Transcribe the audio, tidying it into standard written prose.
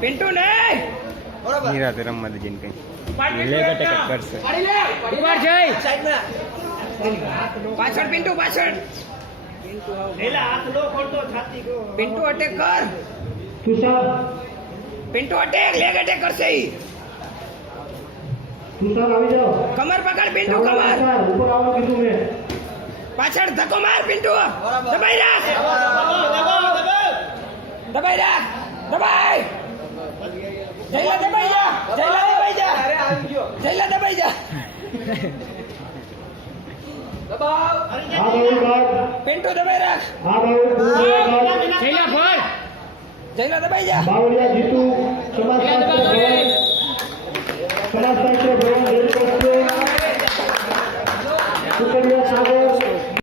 પિન્ટુ નહીં નિરાતે રમવા દે જઈને કઈ લેગ અટેક કરશે. ઉપર જઈ પાછળ પિન્ટુ પાછળ પિન્ટુ અટેક કર પિન્ટુ અટેક લેગ અટેક કરશે ઈ કમર પકડ પિન્ટુ કમર પાછળ ધક્કો માર પિન્ટુ દબાઈ રાખ દબાઈ રાખ દબાઈ જયલા દબાઈ જા જયલા દબાઈ જા જયલા દબાઈ જા પિન્ટુ દબાઈ રાખ જયલા ફળ જયલા દબાઈ જા બાવળિયા જીતુ સમાજ તંત્ર ભવન રેલ કરશે સુકન્યા સાગર